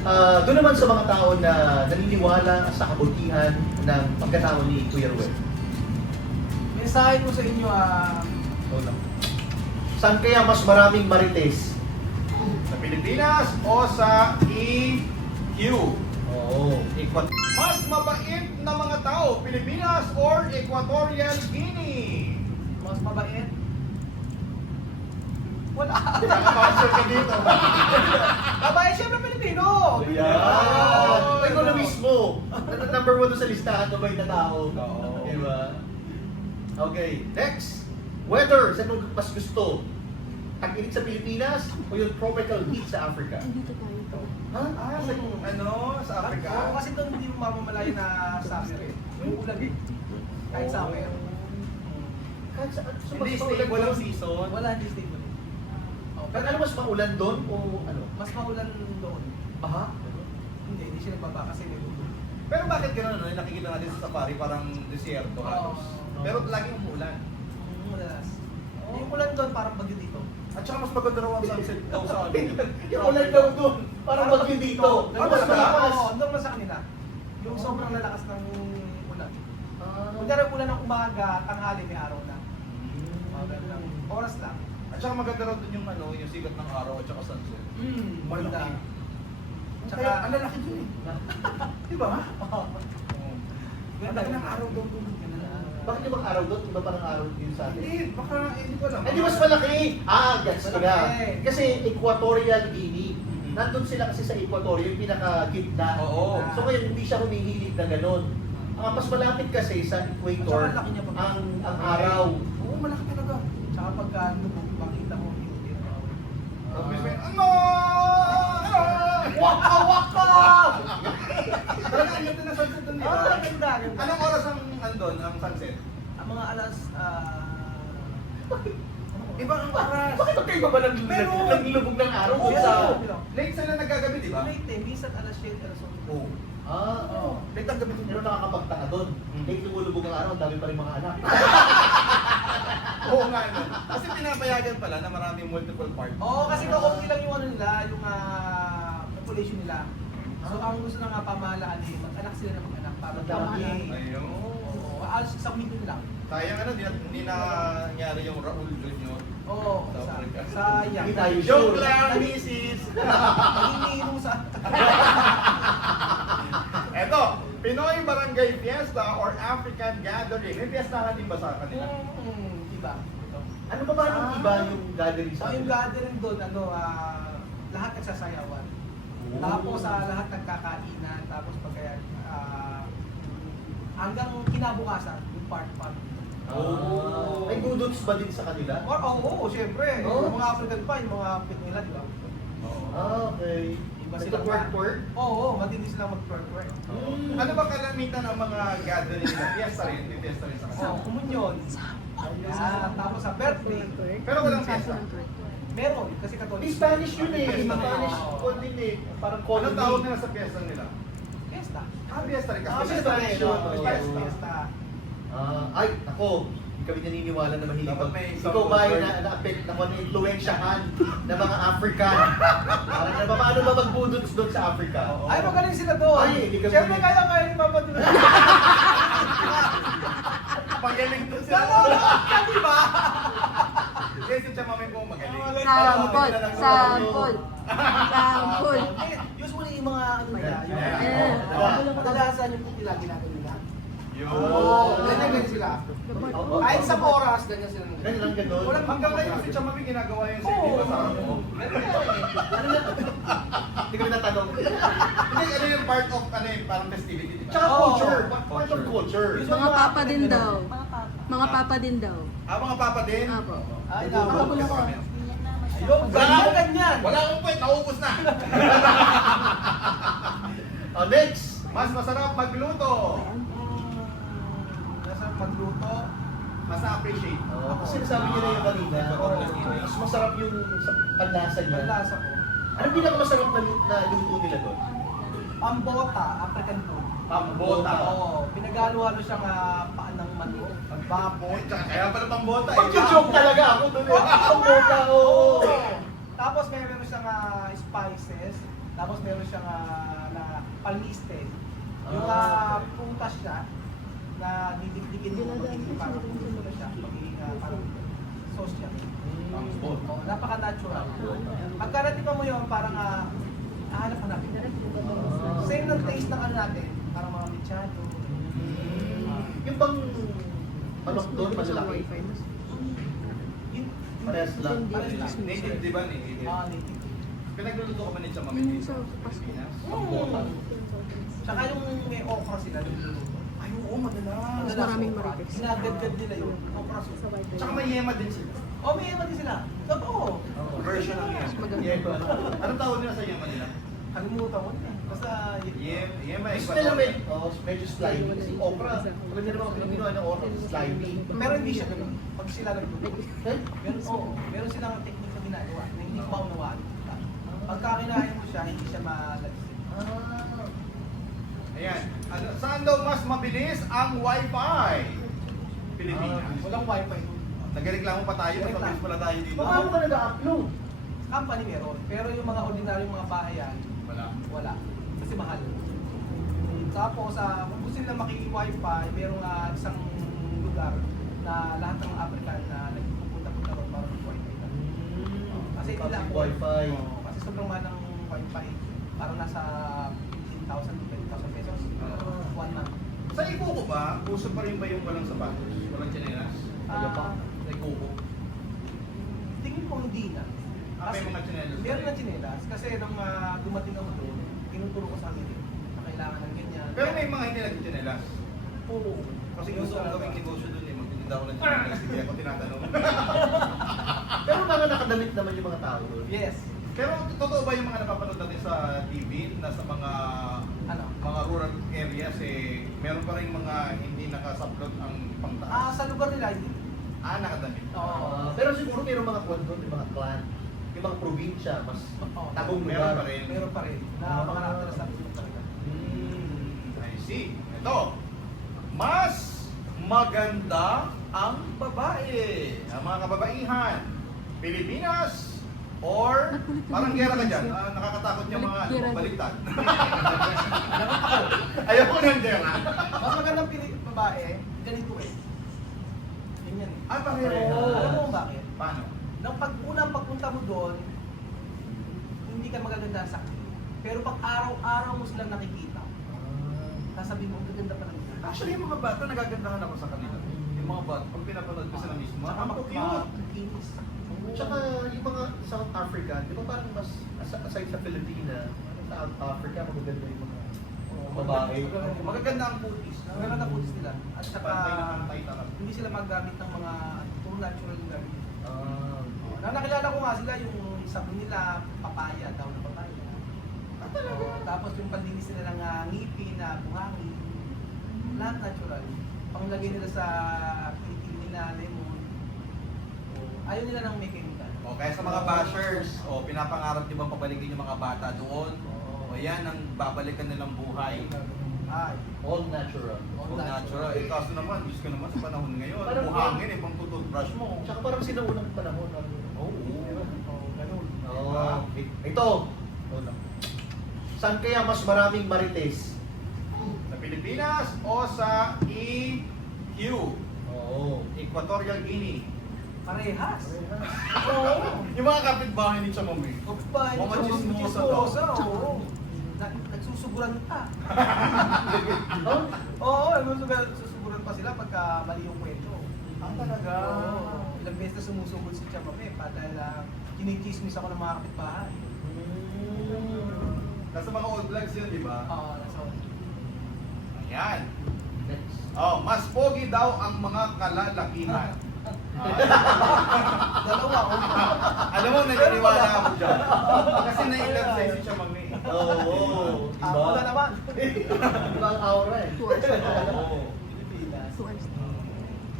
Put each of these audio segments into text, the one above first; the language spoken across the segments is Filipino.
Doon naman sa mga tao na naniniwala sa kabutihan ng pagkatao ni Kuya Ruel. Mensahe ko sa inyo, Saan kaya mas maraming marites? Sa Pilipinas o sa EQ? Oo. Mas mabait na mga tao, Pilipinas or Equatorial Guinea? mas mabait. Wala. Nakaka-answer ka dito. Mabait siyempre Pilipino. Yeah. Ikaw na mismo. Number 1 doon sa listahan, mabait na tao. Oo. Diba? Okay, next. Weather, saan mo mas gusto? Tag-init sa Pilipinas o yung tropical heat sa Africa? Ha? Sa sa Africa? Oo, kasi doon hindi mo mamamalayan na summer eh. Yung ulan eh. Kahit summer. Kahit sa Hindi mas stable maulan ang doon. season. Wala, hindi stable eh. Oh, Pero ano mas maulan doon o ano? mas maulan doon. Baha? Hindi siya nagbaba kasi may ulan. Pero bakit gano'n, no? Nakikita natin sa safari, parang desierto halos. Oo. Pero laging umuulan. Madalas. Yung ulan doon parang bagyo dito. At saka mas maganda raw ang sunset daw sa amin. Yung ulan daw doon, parang bagyo dito. Doon Mas malakas. Oo, doon mas sa kanila. Yung sobrang lalakas ng ulan. Ah. Kung dara ulan ng umaga, tanghali may araw na. Mga ganun lang. Oras lang. At saka maganda raw dun yung yung sikat ng araw at saka sunset. Maganda. Tsaka ang lalaki dun eh. Di ba? Oo. Ang laki ng araw doon. Bakit yung araw doon? Iba parang araw din sa atin. Hindi, baka hindi ko alam. Eh di mas malaki! Gets ko na. Malaki. Kasi Equatorial Guinea. Nandun sila kasi sa Equatorial, yung pinaka-gitna. Oo. So ngayon, hindi siya humihilig na ganun. Ang mas malapit kasi sa equator, At saka laki niya pag- ang araw. Oo, malaki talaga. Tsaka pagka lubog, makita mo yung beauty. Tapos may, ano? Waka waka! Talaga, ang ganda ng sunset dun, di ba? Ganda, ganda. Anong oras ang andon, ang sunset? Ang mga alas, Iba ang oras. Bakit magkaiba ba ng lubog ng araw Oo. sa... Late sila nagagabi, di ba? late eh, minsan alas 7, alas 8. Oo. Oo. Late ang gabi Pero nakakapagtaka doon. Late lumulubog ang araw, ang dami pa rin mga anak. Oo nga, no? Kasi pinapayagan pala na maraming multiple parts. Oo, kasi kakunti lang yung ano nila, yung population nila. So ang gusto ng pamahalaan eh, mag-anak sila ng mag-anak para Magdami. Ayun. Oo, alas isang million lang. Sayang hindi na nangyari yung Raul Jr. Oo, Sa Africa. sayang. Hindi tayo Joke sure. lang, misis! Nanginginom sa... Eto, Pinoy Barangay Fiesta or African Gathering. May fiestahan din ba sa kanila? Diba? Ito. Ano ba ba yung iba yung gathering So sa yung atin? gathering doon, lahat nagsasayawan. Tapos lahat nagkakainan, tapos pagkaya hanggang kinabukasan, yung part. Oh. May gudots ba din sa kanila? Oo, syempre. Oh. Yung mga African pa, yung mga pit nila, di ba? Okay. Iba Ito sila twerk-twerk? Oo, matindi silang mag-twerk-twerk. Ano ba kalamitan ang mga gathering nila? Fiesta rin, may fiesta rin sa Oo, kanila. komunyon. Tapos sa birthday, Pero walang fiesta. meron, kasi May Catholic. Spanish yun eh. Fiesta. Spanish Oo. ko din eh. Parang Anong colony. tawag nila sa fiesta nila? Fiesta. Fiesta rin kasi. Fiesta Spanish rin, yun. oo. Oo. Yes, fiesta. Ay, ako. Hindi kami naniniwala na mahilig Dapat mag... may Ikaw ba isang yung na-influensyahan ng mga African? Parang na paano ba magbudots doon sa Africa? Ay, magaling sila doon. Ay, hindi kami- Siyempre, kaya ni Papa doon. Magaling doon sila. Nanonood ka, di ba? Kasi si Chamame po magaling. Sampol. Sampol. Sampol. Usually, yung mga ano nila, yung Yeah. kadalasan yung puti lagi natin nila. Yun. Ganyan sila. Oo. Kahit sa oras, ganyan sila. Ganun lang ganun. Walang hanggang ngayon si Chamame ginagawa yun sa hindi ba sa akin? Hindi ko natanong. Hindi, ano yung part of parang festivity, di ba? Tsaka Oo. culture. Part of culture. Mga papa din daw. Mga papa din daw. Mga papa din? Apo. Ay, Nagugulong naku. sa kami. Yung ganyan. Wala akong point, naubos na. Next. Mas masarap magluto. Nasa magluto. Mas na-appreciate. Kasi sinasabi niya na yung kanina. Mas masarap yung sa panlasa niya. Panlasa ko. Anong pinakamasarap na luto nila doon? Pambota, African food. Pambota. Oo. Pinagalo-halo siyang paan ng manok. Baboy. Kaya pala pambota eh. Pag-joke talaga ako doon. Ang boka, oo. Tapos meron siyang spices. Tapos meron siyang na palmiste. Yung prutas siya na didikdikin mo magiging parang prutas siya. Magiging parang sauce siya. Napaka-natural. Pagka natipa mo yun, parang hahanap ka natin. Same ng taste ng ano natin. Parang mga mechado. Yung bang manok doon, malalaki? Parehas lang. Parehas lang. Native, di ba? Native. Native. Pinagluluto ka ba nito sa mami Yung dito? sa Pasko. Pangbotan. Tsaka yung may okra sila niluluto. Ay, oo, madalas. Mas maraming marites. Ginagad-gad nila yun. Okra sauce. Tsaka may yema din sila. Oh, may iba din sila. Totoo. Version ng yema. Maganda. Yema. Anong tawag nila sa yema nila? Kalimutan ko na. Basta Yema, Gusto nila medyo slimy. Kasi okra, pag hindi naman Pilipino, ano okra, slimy. pero hindi siya ganun. Pag sila nagluto. Eh? Meron silang technique na ginagawa na hindi ko maunawaan. Pagka kinain mo siya, hindi siya malagsit. Ayan. Saan daw mas mabilis ang Wi-Fi? Pilipinas. Walang wifi. Nagreklamo pa tayo, mas mabilis pala tayo dito. Paano ka nag-upload? Company meron. Pero yung mga ordinaryong mga bahayan, Wala. wala. Kasi mahal. Tapos, kung gusto nila makiki-wifi, merong isang lugar na lahat ng African na nagpupunta-punta ron para mag-wifi na. Kasi nila Public wifi. Kasi sobrang mahal ng wifi. Parang nasa 15,000 to 20,000 pesos. 1 month. Sa Ikuko ba, uso pa rin ba yung walang sapatos? Walang tsinelas? Sa Ikuko? Tingin ko hindi na. May mga tsinelas. Meron na tsinelas. Kasi nung dumating ako doon, tinuturo ko sa amin na kailangan ng ganyan. Pero may mga hindi nagtsinelas. Oo. Kasi gusto ko gawing negosyo doon eh. Magtinda ako ng tsinelas. Hindi ako tinatanong. Pero mga nakadamit naman yung mga tao doon. Yes. Pero totoo ba yung mga napapanood natin sa TV na sa mga Ano? mga rural areas eh meron pa rin mga hindi nakasaplot ang pangtaas? Sa lugar nila, hindi. Nakadamit. Oo. Pero siguro mayroong mga kwan doon, yung mga clan, yung mga probinsya, mas Oo. tagong Meron lugar. pa rin. Meron pa rin. Na mga nakatala sa lugar talaga. I see. Ito. Mas maganda ang babae. Ang mga kababaihan. Pilipinas or parang gera ka dyan. Nakakatakot yung mga Gera. baliktad. Ayaw ko ng gera. Mas magandang babae, ganito eh. Ganyan eh. Pareho. Alam mo kung bakit? Paano? Nang unang pagpunta mo doon, hindi ka magaganda sa akin. Pero pag araw-araw mo silang nakikita, sasabihin mo, ang gaganda pa ng ito. Actually, yung mga bata, nagagandahan ako sa kanila. Yung mga bata, pag pinapanood ko sila mismo, Tsaka ang cute. makinis. Tsaka yung mga South Africa, di ba parang mas, aside sa Filipina, South Africa, magaganda yung mga babae. Magaganda ang putis. Meron na pulis nila. At saka, Pantay na pantay talaga. hindi sila maggamit ng mga puro natural yung gamit. Ah, Na nakilala ko nga sila yung sabi nila papaya daw na papaya. Talaga? Tapos yung panlinis nila ng ngipin na buhangin. Lahat natural. Panglagay nila sa kilikili nila, lemon. Ayaw nila ng may chemical. O kaya sa mga bashers, pinapangarap di ba pabalikin yung mga bata doon? O yan ang babalikan nilang buhay. Ay. all natural. Kung natural. Eh kaso naman, Diyos ko naman sa panahon ngayon, Parang- buhangin pang tututbrush mo. Tsaka parang sinaunang panahon. Oo. Ganun. Oh, ito. Saan kaya mas maraming marites? Sa Pilipinas o sa EQ? Oo. Equatorial Guinea. Parehas. Oo. Yung mga kapitbahay ni Chamamay. Kapag Mga chismosa chismosa, oo. Nagsusuguran ka. Oh? Oo, nagsusuguran pa sila pagka mali yung kwento. Talaga? Oo. Ilang beses na sumusugod si Chamame dahil kinikismis ako ng mga kapitbahay. Nasa mga old vlogs yun, di ba? Oo, nasa Ayan. Next. Mas pogi daw ang mga kalalakihan. dalawa. Alam mo, naniniwala ako dyan. Kasi na-inlove sa'yo si Chamamay. Oo. Ako na naman. Iba ang aura eh. 2 hours na tayo. Oo. Pilipinas. 2 hours na.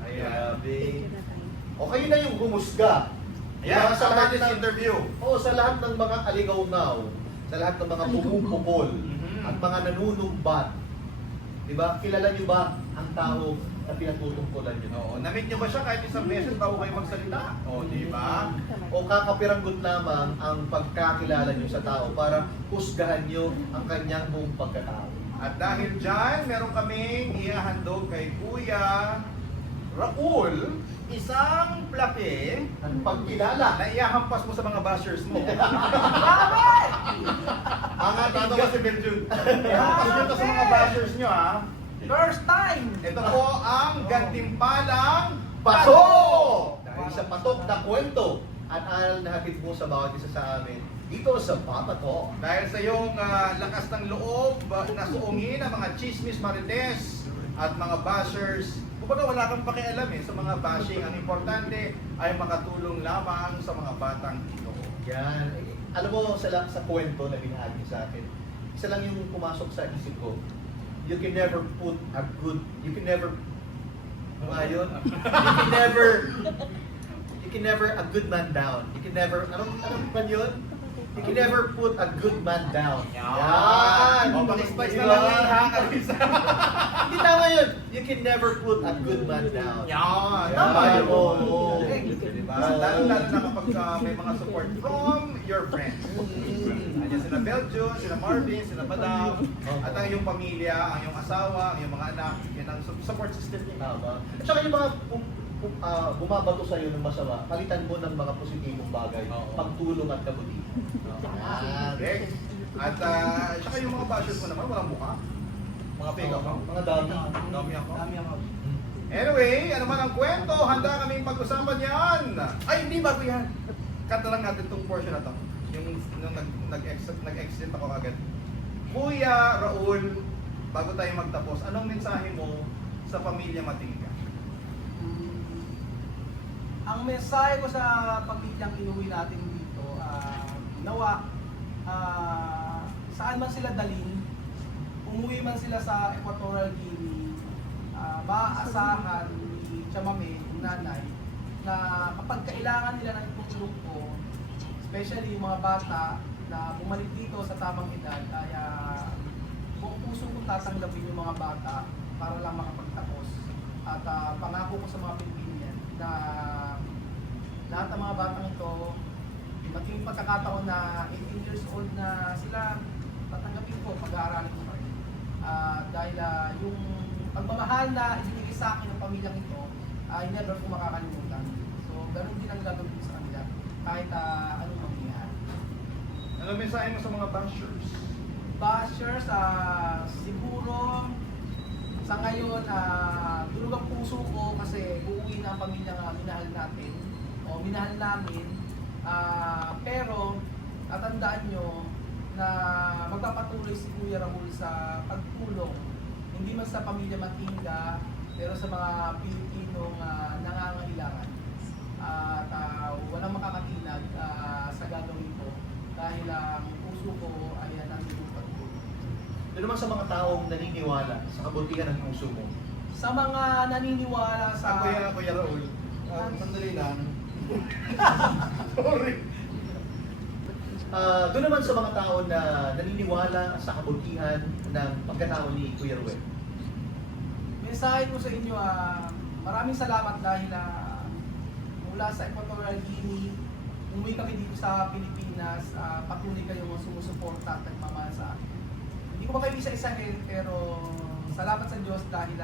Ayan. Grabe. Thank you na tayo. O kayo na yung humusga. Ayan, Sa sa lahat natin ng interview. Oo, sa lahat ng mga aligaw-ngaw, sa lahat ng mga pumupukol, Mhm. at mga nanunumbat, di ba? Kilala niyo ba ang tao na pinatutungkulan nyo. Oo, na-meet niyo ba siya kahit isang beses bago kayo magsalita? O, di ba? O kakapiranggot lamang ang pagkakilala nyo sa tao para husgahan nyo ang kanyang buong pagkatao. At dahil dyan, meron kaming ihahandog kay Kuya Raul, isang plaque Ang pagkilala. na ihahampas mo sa mga bashers mo. Ang ating Tama ba si Benjun? Ihahampas nyo to sa mga bashers nyo, ha? First time! Ito po ang gantimpalang patok! Dahil sa patok na kwento at aral na hatid mo sa bawat isa sa amin dito sa Papa Talk. Dahil sa iyong lakas ng loob na suungin ang mga chismis marites at mga bashers, kumbaga wala kang pakialam sa mga bashing. Ang importante ay makatulong lamang sa mga batang ito. Yan. Alam mo, sa kwento na binahagi sa akin, isa lang yung pumasok sa isip ko. You can never ano nga yun? You can never a good man down. You can never, anong man yun? You can never put a good man down. Yan! O, pang-spice na lang yun, ha, Carissa? Hindi tama yun. You can never put a good man down. Yan! Tama yun. Oo. Diba? Lalo-lalo na kapag may mga support from your friends. Andiyan sila Beljo, sila Marvin, sila Badam, at ang iyong pamilya, ang iyong asawa, ang iyong mga anak, yan ang support system niya. Tama. At saka yung mga bumabato sa iyo ng masama, palitan mo ng mga positibong bagay, Oo. pagtulong at kabutihan. Correct. At saka yung mga bashers mo naman, walang mukha. Mga fake account. Mga dami. Dami ako. Dami ako. Anyway, ano man ang kwento, handa kaming pag-usapan yan. Ay, hindi bago yan. Kanta lang natin itong portion na to. Yung nung nag-exit ako agad. Kuya Raul, bago tayo magtapos, anong mensahe mo sa pamilya Matingga? Ang mensahe ko sa pamilyang inuwi natin dito, nawa, saan man sila dalhin, umuwi man sila sa Equatorial Guinea, maaasahan ni Chamame, yung nanay, na kapag kailangan nila ng tulong ko, especially yung mga bata na bumalik dito sa tamang edad, kaya buong puso kong tatanggapin yung mga bata para lang makapagtapos. At pangako ko sa mga Pilipinian na lahat ng mga batang ito, maging pagkakataon na 18 years old na sila, tatanggapin ko, pag-aaralin ko pa rin. Dahil yung pagmamahal na ibinigay sa akin ng pamilyang ito, ay never ko makakalimutan. So, ganun din ang gagawin ko sa kanila, kahit anong mangyayari. Anong mensahe mo sa mga bashers? Bashers, siguro sa ngayon, tulog ang puso ko kasi uuwi na ang pamilya nga minahal natin o minahal namin. Pero tatandaan nyo na magpapatuloy si Kuya Raul sa pagtulong, hindi man sa pamilya Matingga, pero sa mga Pilipinong nangangailangan. At walang makakatinag sa gagawin ko dahil ang puso ko ay nandito pagtulong. Doon naman sa mga taong naniniwala sa kabutihan ng puso mo. Sa mga naniniwala sa... Kuya Raul, sandali lang. Sorry. Doon naman sa mga tao na naniniwala sa kabutihan ng pagkatao ni Kuya Ruel. Mensahe ko sa inyo, maraming salamat dahil mula sa Equatorial Guinea, umuwi kami dito sa Pilipinas, patuloy kayong sumusuporta at nagmamahal sa akin. Hindi ko ba kayo isa-isahin, pero salamat sa Diyos dahil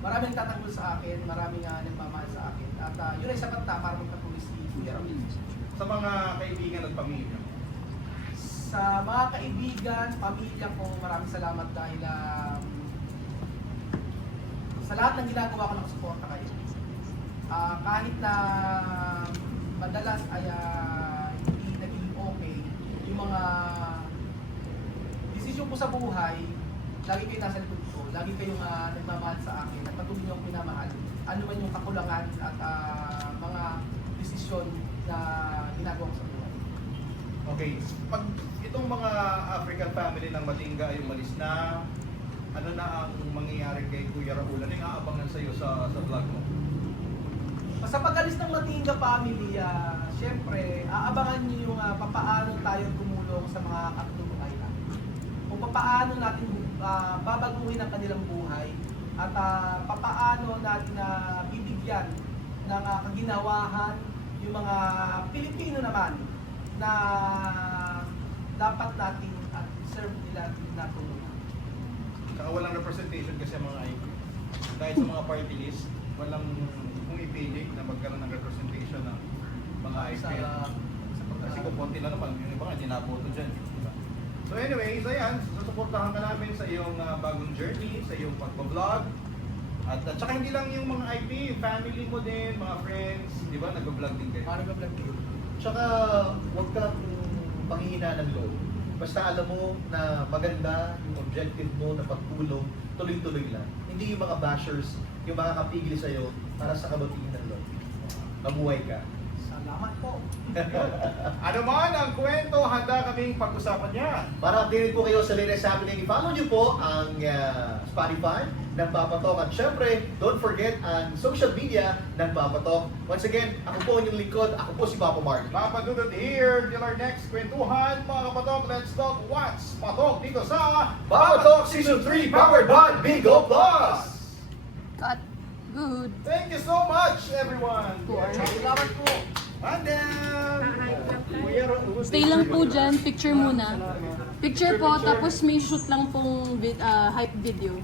maraming tatanggol sa akin, maraming nagmamahal sa akin. At yun ay sapat na para magpatuloy si Kuya Raul. Sa mga kaibigan at pamilya. Sa mga kaibigan, pamilya ko, maraming salamat dahil sa lahat ng ginagawa ko, nakasuporta kayo. Kahit na madalas ay hindi naging okay yung mga desisyon ko sa buhay, lagi kayo nasa likod ko, lagi kayong nagmamahal sa akin at patuloy niyo akong minamahal. Ano man yung kakulangan at mga desisyon na ginagawa ko sa buhay. Okay, pag itong mga African family ng Matingga ay umalis na, ano na ang mangyayari kay Kuya Raul? Ano yung aabangan sa iyo sa vlog mo? Sa pag-alis ng Matingga family, syempre, aabangan niyo yung papaano tayo tumulong sa mga katutubay natin. Kung papaano natin babaguhin ang kanilang buhay at papaano natin na bibigyan ng kaginawahan yung mga Pilipino naman na dapat natin at serve nila na tulungan. Saka walang representation kasi ang mga IP. Kahit sa mga party list, walang kung ipilit na magkaroon ng representation ng mga IP. Kasi kung konti lang naman, yung iba nga hindi naboto dyan. Diba? So anyways, ayan, susuportahan ka namin sa iyong bagong journey, sa iyong pagbablog. At saka hindi lang yung mga IP, yung family mo din, mga friends, di ba? Nag-vlog din kayo. Para mag-vlog kayo. Tsaka huwag kang panghihina ng loob. Basta alam mo na maganda yung objective mo na pagtulong, tuloy-tuloy lang. Hindi yung mga bashers, yung mga kapigil sa'yo para sa kabutihan ng loob. Mabuhay ka. Salamat po. Ano man ang kwento, handa kaming pag-usapan niya. Para updated po kayo sa latest happening, i-follow nyo po ang Spotify ng Papatok. At syempre, don't forget ang social media ng Papatok. Once again, ako po ang inyong lingkod. Ako po si Papa Mark. Papadudod here till our next kwentuhan. Mga kapatok, let's talk what's patok dito sa Papatok Season 3 powered by Bigo Plus! Cut. Good. Thank you so much, everyone! Salamat po. Madam! Stay lang po dyan. Picture muna. Picture po, tapos may shoot lang pong hype video.